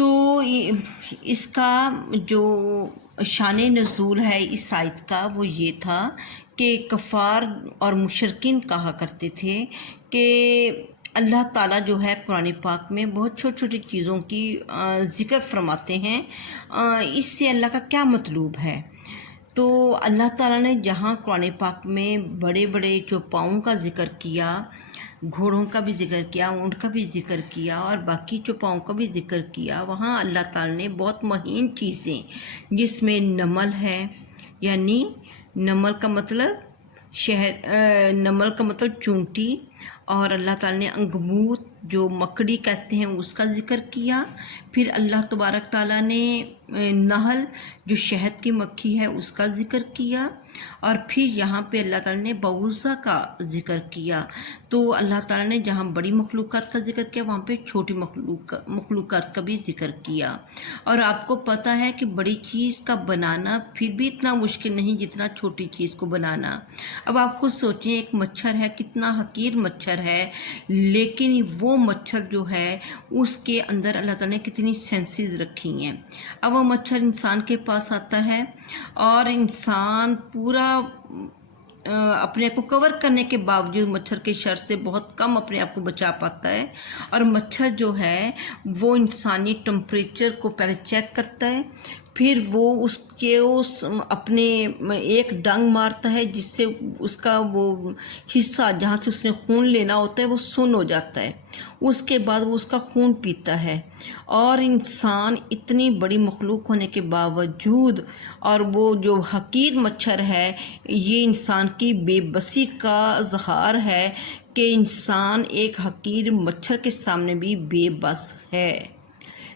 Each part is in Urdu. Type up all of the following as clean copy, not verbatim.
تو اس کا جو شان نزول ہے اس آیت کا وہ یہ تھا کہ کفار اور مشرکین کہا کرتے تھے کہ اللہ تعالیٰ جو ہے قرآن پاک میں بہت چھوٹی چھوٹی چیزوں کی ذکر فرماتے ہیں، اس سے اللہ کا کیا مطلوب ہے؟ تو اللہ تعالیٰ نے جہاں قرآن پاک میں بڑے بڑے چوپاؤں کا ذکر کیا، گھوڑوں کا بھی ذکر کیا، اونٹ کا بھی ذکر کیا اور باقی چوپاؤں کا بھی ذکر کیا، وہاں اللہ تعالیٰ نے بہت مہین چیزیں جس میں نمل ہے، یعنی نمل کا مطلب شہد، نمل کا مطلب چونٹی، اور اللہ تعالیٰ نے انگبوت جو مکڑی کہتے ہیں اس کا ذکر کیا، پھر اللہ تبارک تعالیٰ نے نحل جو شہد کی مکھی ہے اس کا ذکر کیا، اور پھر یہاں پہ اللہ تعالیٰ نے بعوضہ کا ذکر کیا۔ تو اللہ تعالیٰ نے جہاں بڑی مخلوقات کا ذکر کیا وہاں پہ چھوٹی مخلوقات کا بھی ذکر کیا۔ اور آپ کو پتہ ہے کہ بڑی چیز کا بنانا پھر بھی اتنا مشکل نہیں جتنا چھوٹی چیز کو بنانا۔ اب آپ خود سوچیں، ایک مچھر ہے، کتنا حقیر مچھر ہے، لیکن وہ مچھر جو ہے اس کے اندر اللہ تعالیٰ نے کتنی سینسز رکھی ہیں۔ اب وہ مچھر انسان کے پاس آتا ہے اور انسان پورا اپنے آپ کو کور کرنے کے باوجود مچھر کے شر سے بہت کم اپنے آپ کو بچا پاتا ہے، اور مچھر جو ہے وہ انسانی ٹمپریچر کو پہلے چیک کرتا ہے، پھر وہ اس اپنے ایک ڈنگ مارتا ہے جس سے اس کا وہ حصہ جہاں سے اس نے خون لینا ہوتا ہے وہ سن ہو جاتا ہے، اس کے بعد وہ اس کا خون پیتا ہے۔ اور انسان اتنی بڑی مخلوق ہونے کے باوجود، اور وہ جو حقیر مچھر ہے، یہ انسان کی بے بسی کا اظہار ہے کہ انسان ایک حقیر مچھر کے سامنے بھی بے بس ہے۔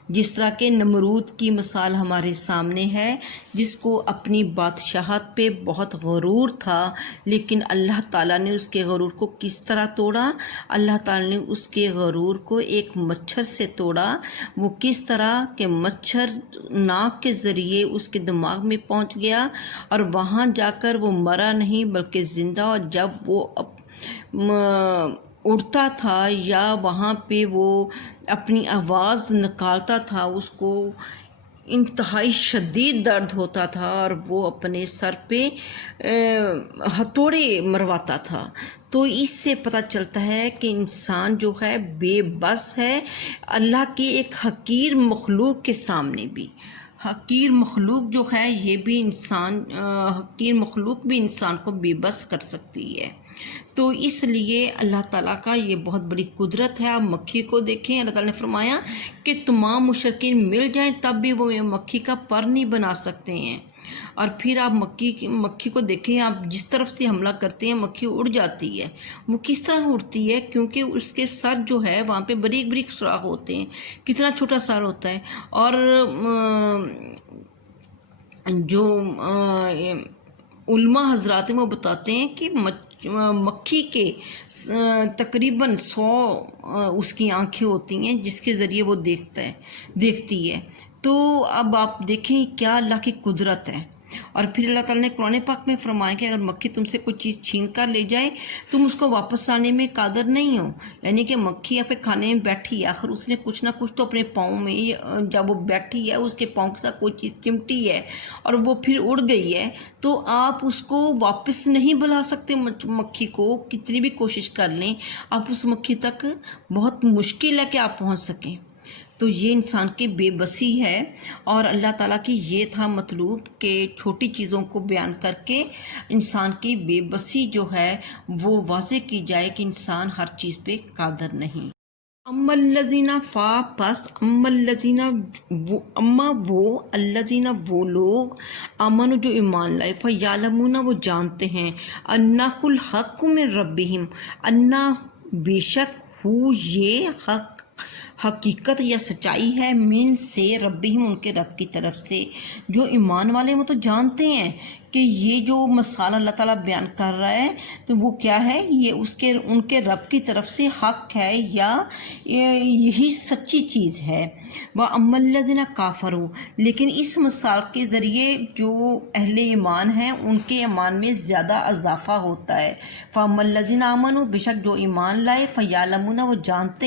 جس طرح کہ نمرود کی مثال ہمارے سامنے ہے، جس کو اپنی بادشاہت پہ بہت غرور تھا، لیکن اللہ تعالیٰ نے اس کے غرور کو کس طرح توڑا؟ اللہ تعالیٰ نے اس کے غرور کو ایک مچھر سے توڑا۔ وہ کس طرح کہ مچھر ناک کے ذریعے اس کے دماغ میں پہنچ گیا اور وہاں جا کر وہ مرا نہیں بلکہ زندہ، اور جب وہ اڑتا تھا یا وہاں پہ وہ اپنی آواز نکالتا تھا اس کو انتہائی شدید درد ہوتا تھا اور وہ اپنے سر پہ ہتھوڑے مرواتا تھا۔ تو اس سے پتہ چلتا ہے کہ انسان جو ہے بے بس ہے اللہ کی ایک حقیر مخلوق کے سامنے بھی۔ حقیر مخلوق جو ہے یہ بھی حقیر مخلوق بھی انسان کو بے بس کر سکتی ہے۔ تو اس لیے اللہ تعالیٰ کا یہ بہت بڑی قدرت ہے۔ آپ مکھی کو دیکھیں، اللہ تعالیٰ نے فرمایا کہ تمام مشرکین مل جائیں تب بھی وہ مکھی کا پر نہیں بنا سکتے ہیں۔ اور پھر آپ مکھی کو دیکھیں، آپ جس طرف سے حملہ کرتے ہیں مکھی اڑ جاتی ہے۔ وہ کس طرح اڑتی ہے؟ کیونکہ اس کے سر جو ہے وہاں پہ باریک باریک سوراخ ہوتے ہیں، کتنا چھوٹا سر ہوتا ہے۔ اور جو علماء حضرات ہیں وہ بتاتے ہیں کہ مکھی کے تقریباً 100 اس کی آنکھیں ہوتی ہیں جس کے ذریعے وہ دیکھتی ہے۔ تو اب آپ دیکھیں کیا اللہ کی قدرت ہے۔ اور پھر اللہ تعالیٰ نے قرآن پاک میں فرمایا کہ اگر مکھی تم سے کوئی چیز چھین کر لے جائے تم اس کو واپس لانے میں قادر نہیں ہو، یعنی کہ مکھی آپ کے کھانے میں بیٹھی ہے، آخر اس نے کچھ نہ کچھ تو اپنے پاؤں میں، جب وہ بیٹھی ہے اس کے پاؤں کے ساتھ کوئی چیز چمٹی ہے اور وہ پھر اڑ گئی ہے، تو آپ اس کو واپس نہیں بلا سکتے۔ مکھی کو کتنی بھی کوشش کر لیں آپ اس مکھی تک بہت مشکل ہے کہ آپ پہنچ سکیں۔ تو یہ انسان کی بے بسی ہے، اور اللہ تعالیٰ کی یہ تھا مطلوب کہ چھوٹی چیزوں کو بیان کر کے انسان کی بے بسی جو ہے وہ واضح کی جائے کہ انسان ہر چیز پہ قادر نہیں۔ اما الذین پس اما وہ الذین وہ لوگ امن جو ایمان لائے فیعلمون وہ جانتے ہیں انہ الحق من ربہم، انہ بے شک ہو یہ حقیقت یا سچائی ہے من سے ربہم ان کے رب کی طرف سے۔ جو ایمان والے وہ تو جانتے ہیں کہ یہ جو مسئلہ اللہ تعالیٰ بیان کر رہا ہے تو وہ کیا ہے، یہ ان کے رب کی طرف سے حق ہے یا یہی سچی چیز ہے۔ وَأَمَّا الَّذِينَ كَفَرُوا، لیکن اس مثال کے ذریعے جو اہل ایمان ہیں ان کے ایمان میں زیادہ اضافہ ہوتا ہے۔ فَأَمَّا الَّذِينَ آمَنُوا، بے شک جو ایمان لائے، فَيَعْلَمُونَ وہ جانتے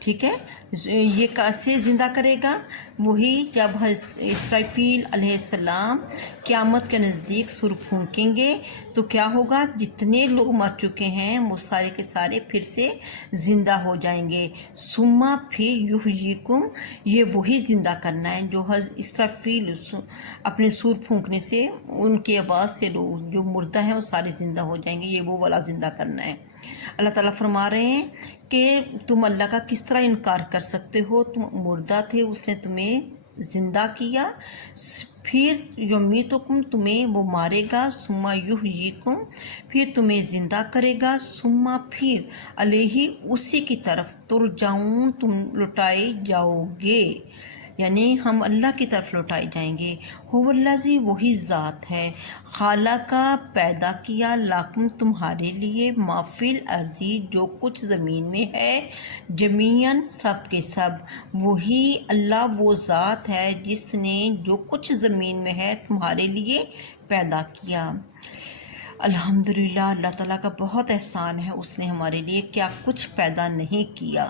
ٹھیک ہے، یہ کیسے زندہ کرے گا؟ وہی جب اسرافیل علیہ السلام قیامت کے نزدیک سر پھونکیں گے تو کیا ہوگا؟ جتنے لوگ مر چکے ہیں وہ سارے کے سارے پھر سے زندہ ہو جائیں گے۔ ثم پھر یحییکم، یہ وہی زندہ کرنا ہے جو اسرافیل اپنے سر پھونکنے سے ان کی آواز سے لوگ جو مردہ ہیں وہ سارے زندہ ہو جائیں گے، یہ وہ والا زندہ کرنا ہے۔ اللہ تعالیٰ فرما رہے ہیں کہ تم اللہ کا کس طرح انکار کر سکتے ہو؟ تم مردہ تھے، اس نے تمہیں زندہ کیا، پھر یمیتکم، تمہیں وہ مارے گا، ثم یحییکم، پھر تمہیں زندہ کرے گا، ثم پھر علیہ، اسی کی طرف، ترجعون، تم لوٹائے جاؤ گے، یعنی ہم اللہ کی طرف لوٹائے جائیں گے۔ هو الذی، وہی ذات ہے، خالق، پیدا کیا، لاکم، تمہارے لیے، ما فی الارض، جو کچھ زمین میں ہے، جمیعاً، سب کے سب، وہی اللہ وہ ذات ہے جس نے جو کچھ زمین میں ہے تمہارے لیے پیدا کیا۔ الحمدللہ، اللہ تعالیٰ کا بہت احسان ہے، اس نے ہمارے لیے کیا کچھ پیدا نہیں کیا۔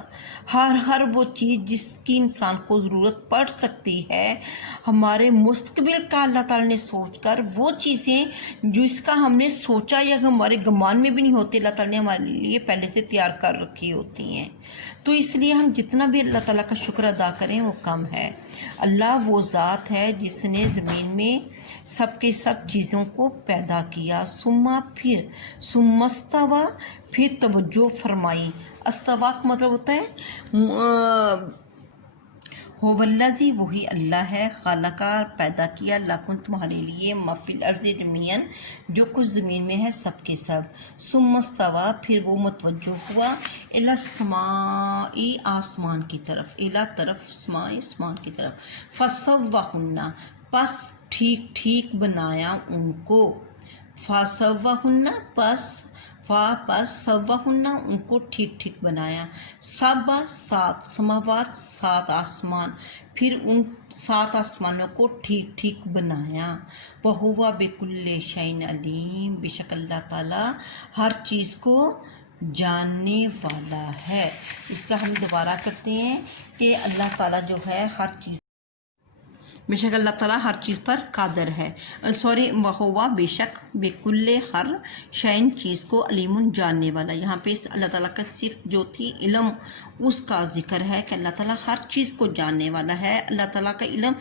ہر وہ چیز جس کی انسان کو ضرورت پڑ سکتی ہے، ہمارے مستقبل کا اللہ تعالیٰ نے سوچ کر، وہ چیزیں جس کا ہم نے سوچا یا ہمارے گمان میں بھی نہیں ہوتی، اللہ تعالیٰ نے ہمارے لیے پہلے سے تیار کر رکھی ہوتی ہیں۔ تو اس لیے ہم جتنا بھی اللہ تعالیٰ کا شکر ادا کریں وہ کم ہے۔ اللہ وہ ذات ہے جس نے زمین میں سب کے سب چیزوں کو پیدا کیا، ثم پھر، ثم استویٰ، پھر توجہ فرمائی۔ استویٰ کا مطلب ہوتا ہے هو الذی، وہی اللہ ہے، خالق، پیدا کیا، لاکم، تمہارے لیے، ما فی الارض جمیعاً، جو کچھ زمین میں ہے سب کے سب، ثم استویٰ، پھر وہ متوجہ ہوا، الی السماء، آسمان کی طرف، الی طرف، سماء، آسمان کی طرف، فسواہن، پس ٹھیک ٹھیک بنایا ان کو، فسواہن، پس سواہن، ان کو ٹھیک ٹھیک بنایا، سب، سات، سماوات، سات آسمان، پھر ان سات آسمانوں کو ٹھیک ٹھیک بنایا، وَهُوَ بِكُلِّ شَيْءٍ عَلِيمٌ، بے شک اللہ تعالیٰ ہر چیز کو جاننے والا ہے۔ اس کا ہم دوبارہ کرتے ہیں کہ اللہ تعالیٰ جو ہے ہر چیز، بے شک اللہ تعالیٰ ہر چیز پر قادر ہے، وہوا، بے شک، بکل، ہر، شین، چیز کو، علیم، جاننے والا۔ یہاں پہ اللہ تعالیٰ کا صفت جو تھی علم، اس کا ذکر ہے کہ اللہ تعالیٰ ہر چیز کو جاننے والا ہے، اللہ تعالیٰ کا علم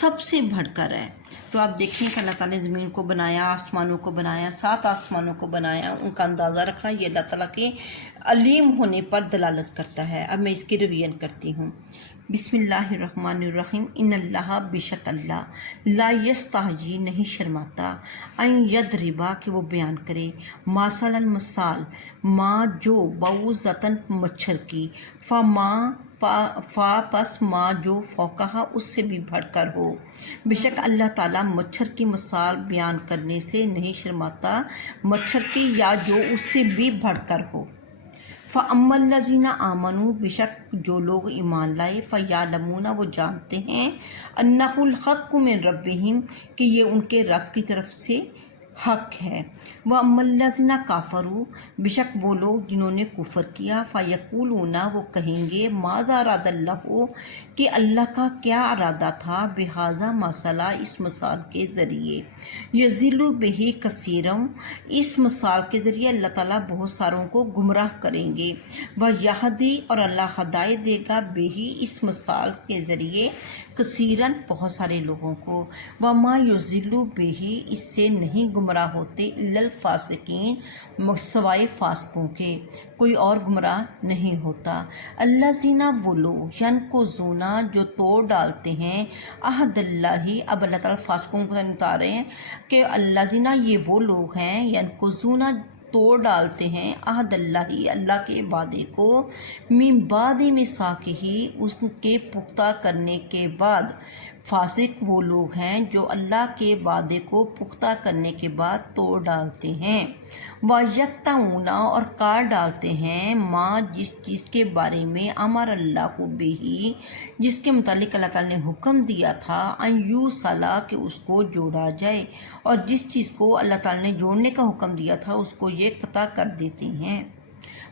سب سے بڑھ کر ہے۔ تو آپ دیکھیں کہ اللہ تعالیٰ نے زمین کو بنایا، آسمانوں کو بنایا، سات آسمانوں کو بنایا، ان کا اندازہ رکھنا یہ اللہ تعالیٰ کے علیم ہونے پر دلالت کرتا ہے۔ اب میں اس کی ریویژن کرتی ہوں۔ بسم اللہ الرحمن الرحیم، ان اللہ، بے شک اللہ، لا یستحجی، نہیں شرماتا، ان یضربا، کہ وہ بیان کرے، مثلا، مثال، ما، جو، بعوضۃ، مچھر کی، پس ما، جو، فوقہا، اس سے بھی بڑھ کر ہو۔ بے شک اللہ تعالیٰ مچھر کی مثال بیان کرنے سے نہیں شرماتا، مچھر کی یا جو اس سے بھی بڑھ کر ہو۔ فَأَمَّا الَّذِينَ آمَنُوا، بے شک جو لوگ ایمان لائے، فَيَعْلَمُونَ، وہ جانتے ہیں، أَنَّهُ الْحَقُّ مِن رَبِّهِمْ، کہ یہ ان کے رب کی طرف سے حق ہے۔ وَأَمَّا الَّذِينَ كَفَرُوا، بے شک وہ لوگ جنہوں نے کفر کیا، فَيَقُولُونَ، وہ کہیں گے، مَاذَا أَرَادَ اللَّهُ، کہ اللہ کا کیا ارادہ تھا، بِهَذَا مَثَلًا، اس مثال کے ذریعے، يَضِلُّ بِهِ كَثِيرًا، اس مثال کے ذریعے اللہ تعالیٰ بہت ساروں کو گمراہ کریں گے، وَيَهْدِي، اور اللہ ہدایت دے گا، بِهِ، اس مثال کے ذریعے، کثیراً، بہت سارے لوگوں کو، وَمَا يُضِلُّ بِهِ، اس سے نہیں گمراہ ہوتے، إِلَّا الْفَاسِقِينَ، سوائے فاسقوں کے، کوئی اور گمراہ نہیں ہوتا۔ الذین، وہ لوگ، ینقضون، جو توڑ ڈالتے ہیں، عہد اللہ، اب اللہ تعالیٰ فاسقوں کو بتا رہے ہیں کہ الذین، یہ وہ لوگ ہیں، ینقضون، توڑ ڈالتے ہیں، عہد اللہ، اللہ کے وعدے کو، من بعد میثاقہ، اس کے پختہ کرنے کے بعد۔ فاسق وہ لوگ ہیں جو اللہ کے وعدے کو پختہ کرنے کے بعد توڑ ڈالتے ہیں، وَیَقْطَعُونَ، اور کاٹ ڈالتے ہیں، ماں، جس چیز کے بارے میں، امر اللہ بہ، جس کے متعلق اللہ تعالیٰ نے حکم دیا تھا، ان یوصل، کہ اس کو جوڑا جائے، اور جس چیز کو اللہ تعالیٰ نے جوڑنے کا حکم دیا تھا اس کو یہ قطع کر دیتے ہیں۔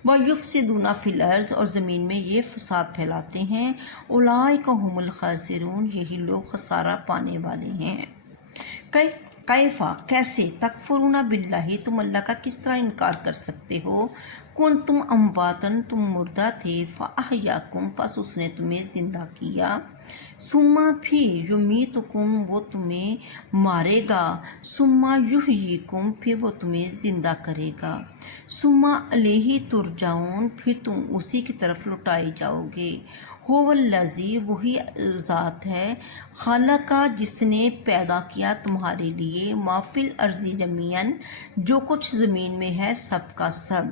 وَيُفْسِدُونَ فِي الْأَرْضِ اور زمین میں یہ فساد پھیلاتے ہیں. اولئک هم الخاسرون یہی لوگ خسارہ پانے والے ہیں. کیفا کیسے تکفرون باللہ تم اللہ کا کس طرح انکار کر سکتے ہو. کنتم امواتن تم مردہ تھے فاحیاکم پس اس نے تمہیں زندہ کیا. ثم پھر یمیتکم وہ تمہیں مارے گا. ثم یحییکم پھر وہ تمہیں زندہ کرے گا. ثم الیہ ترجعون پھر تم اسی کی طرف لوٹائے جاؤ گے. هو الذی وہی ذات ہے خلق جس نے پیدا کیا تمہارے لیے ما فی الارض جمیعا جو کچھ زمین میں ہے سب کا سب.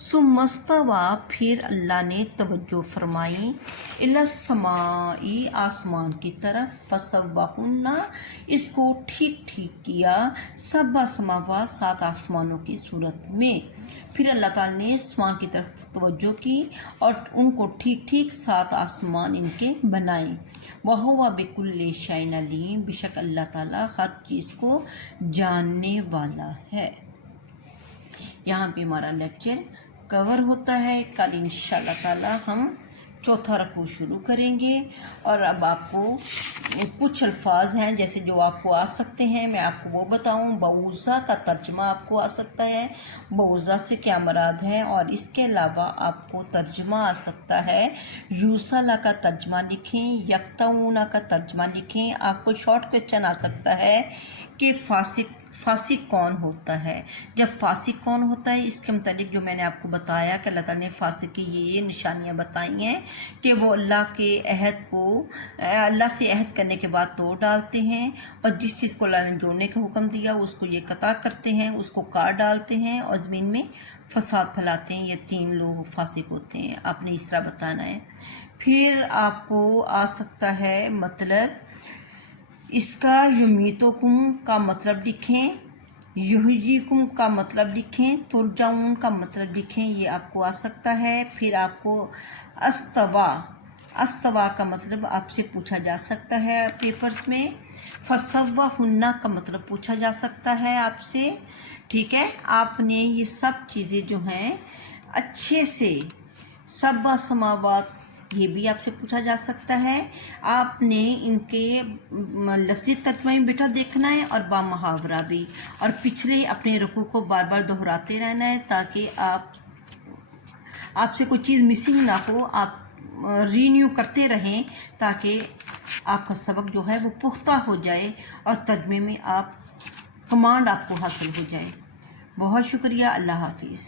ثم استوی پھر اللہ نے توجہ فرمائی الی السماء آسمان کی طرف. فسواہن اس کو ٹھیک ٹھیک کیا. سبع سماوات 7 آسمانوں کی صورت میں. پھر اللہ تعالیٰ نے آسمان کی طرف توجہ کی اور ان کو ٹھیک ٹھیک 7 آسمان ان کے بنائے. وَهُوَ بِكُلِّ شَيْءٍ عَلِيمٌ بے شک اللہ تعالیٰ ہر چیز کو جاننے والا ہے. یہاں پہ ہمارا لیکچر کور ہوتا ہے. کل انشاءاللہ تعالیٰ ہم چوتھا رکوع شروع کریں گے. اور اب آپ کو کچھ الفاظ ہیں جیسے جو آپ کو آ سکتے ہیں میں آپ کو وہ بتاؤں. بعوضہ کا ترجمہ آپ کو آ سکتا ہے بعوضہ سے کیا مراد ہے. اور اس کے علاوہ آپ کو ترجمہ آ سکتا ہے یوسلا کا ترجمہ لکھیں. یکتعون کا ترجمہ لکھیں. آپ کو شارٹ کویسچن آ سکتا ہے کہ فاسق کون ہوتا ہے. جب فاسق کون ہوتا ہے اس کے متعلق جو میں نے آپ کو بتایا کہ اللہ تعالیٰ نے فاسق کی یہ نشانیاں بتائی ہیں کہ وہ اللہ کے عہد کو اللہ سے عہد کرنے کے بعد توڑ ڈالتے ہیں اور جس چیز کو اللہ نے جوڑنے کا حکم دیا اس کو یہ قطع کرتے ہیں اس کو کاٹ ڈالتے ہیں اور زمین میں فساد پھیلاتے ہیں. یہ 3 لوگ فاسق ہوتے ہیں. آپ نے اس طرح بتانا ہے. پھر آپ کو آ سکتا ہے مطلب اس کا یمیتکم کا مطلب لکھیں. یحییکم کا مطلب لکھیں. ترجعون کا مطلب لکھیں. یہ آپ کو آ سکتا ہے. پھر آپ کو استوا کا مطلب آپ سے پوچھا جا سکتا ہے پیپرز میں. فسواہن کا مطلب پوچھا جا سکتا ہے آپ سے. ٹھیک ہے. آپ نے یہ سب چیزیں جو ہیں اچھے سے سبع سماوات یہ بھی آپ سے پوچھا جا سکتا ہے. آپ نے ان کے لفظی ترجمہ بیٹا دیکھنا ہے اور با محاورہ بھی. اور پچھلے اپنے رکوع کو بار بار دہراتے رہنا ہے تاکہ آپ سے کوئی چیز مسنگ نہ ہو. آپ رینیو کرتے رہیں تاکہ آپ کا سبق جو ہے وہ پختہ ہو جائے اور ترجمے میں کمانڈ آپ کو حاصل ہو جائے. بہت شکریہ. اللہ حافظ.